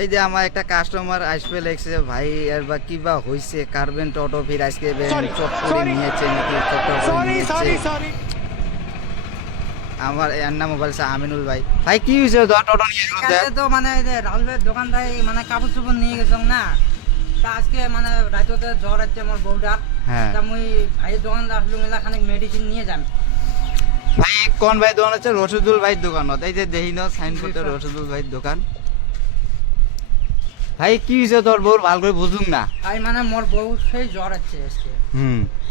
এই যে আমার একটা কাস্টমার আসবে লেগছে ভাই আর বা কি বা হইছে কার্বেন্ট অটো ফির আজকে চট করে নিয়েছে নাকি চট করে নিয়েছে আমার এর নাম মোবাইল আমিনুল ভাই ভাই কি হইছে অটো নিয়ে কাছে তো মানে এই যে রাহুল ভাই দোকান থেকে মানে কাপড় চোপড় নিয়ে গেছং না তা আজকে মানে রাইততে জ্বর আছে আমার বউটার হ্যাঁ তা মুই ভাইয়ের দোকান আসলুম এলা খানিক মেডিসিন নিয়ে যাম ভাই কোন ভাই দোকান আছে রশিদুল ভাই দোকান এই যে দেখিনো সাইনবোর্ডে রশিদুল ভাই দোকান ভাই কি হইছে তোর বউর ভালো করে বুঝুম না ভাই মানে মোর বউ সেই জ্বর আছে আজকে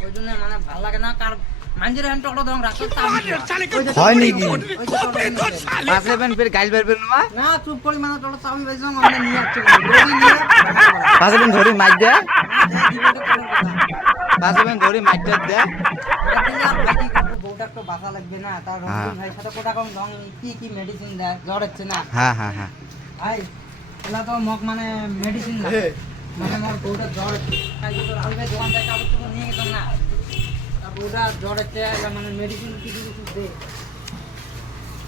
ওই জন্য মানে ভালো লাগে না কার মাঞ্জির হ্যান্ড টকটো দং রাখতে হয় নাকি পাঁচলেবেন ফের গাইল পারবেন না না চুপ করি মানে টকটো চাবি বাইছং আমরা নিয়ে আসছি যদি নিয়ে পাঁচলেবেন ধরি মাইক দে পাঁচলেবেন ধরি মাইক দে বউটা একটু বাঁচা লাগবে না তার রঞ্জন ভাই সাথে কোটা কম দং কি মেডিসিন দেয় জ্বর হচ্ছে না হ্যাঁ হ্যাঁ হ্যাঁ ভাই এলা তো মক মানে মেডিসিন না মানে মোর বউটা জ্বর হচ্ছে তাই তো রাহুল ভাই দোকান থেকে কাপড় চোপড় নিয়ে গেছং না বউটা জ্বর হচ্ছে মানে মেডিসিন কিছু দে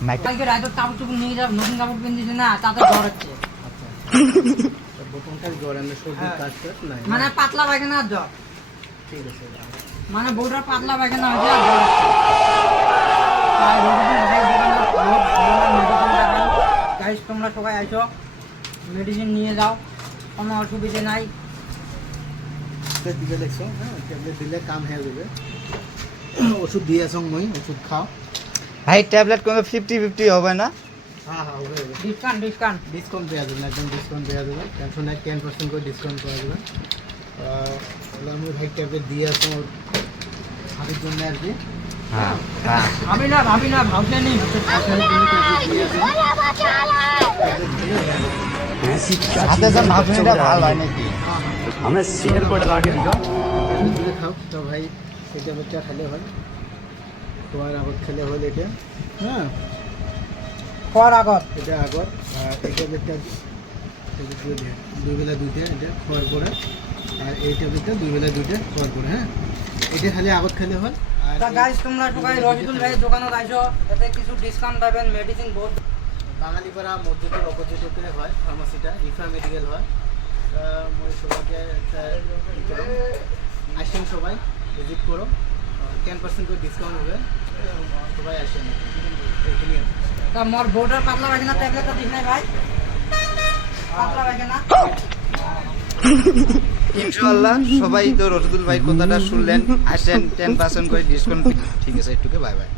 মাইক কালকে রাতে কাপড় চোপড় নিয়ে যাব নতুন কাপড় কিনতেছি না তাতে জ্বর হচ্ছে বোতলটার জ্বর এমনি সর্দি কাজ করতে নাই মানে পাতলা পায়খানা জ্বর ঠিক আছে মানে বউটার পাতলা পায়খানা হয়েছে আর জ্বর হচ্ছে তাই রবিবার ভাই দোকানে গাইস তোমরা সবাই আইসো মেডিসিন নিয়ে যাও কোনো অসুবিধে নাই দিলে দেখছো হ্যাঁ ট্যাবলেট দিলে কাম হয়ে যাবে ওষুধ দিয়ে আসং মই ওষুধ খাও ভাই ট্যাবলেট কোনো 50-50 হবে না হ্যাঁ হ্যাঁ হবে ডিসকাউন্ট ডিসকাউন্ট দেওয়া যাবে একদম ডিসকাউন্ট দেওয়া যাবে টেনশন নাই 10% করে ডিসকাউন্ট করা যাবে আমি ভাই ট্যাবলেট দিয়ে আসং ওর হাতের জন্য আর কি হ্যাঁ হ্যাঁ ভাবি না ভাবতে নেই হাতে যা ভাবনিটা ভালো হয় নাকি हमें शेयर कोड लगा के दिखाओ দিলে খাও তো ভাই এই ট্যাবলেটটা খেলে হয় তোমার আবার খেলে হল এটা হ্যাঁ খাওয়ার আগত এটা আগত আর এই ট্যাবলেটটা দুই বেলা দুইটা এটা খাওয়ার পরে আর এই ট্যাবলেটটা দুই বেলা দুইটা খাওয়ার পরে হ্যাঁ এটা খালি আগত খেলে হয় আর তা গাইস তোমরা সবাই রবিদুল ভাইয়ের দোকানে আইসো এতে কিছু ডিসকাউন্ট পাবেন মেডিসিন বহুত বাঙালিপাড়া মসজিদের অপোজিটে হয় ফার্মাসিটা রিফা মেডিকেল হয় তা মই সবাইকে একটা আসেন সবাই ভিজিট করো 10% করে ডিসকাউন্ট হবে সবাই আসেন এখানে তা মোর বউটার পাতলা পায়খানা ট্যাবলেটটা দিস নাই ভাই পাতলা পায়খানা ইনশাআল্লাহ সবাই তো রশিদুল ভাই কথাটা শুনলেন আসেন 10% করে ডিসকাউন্ট ঠিক আছে একটুকে বাই বাই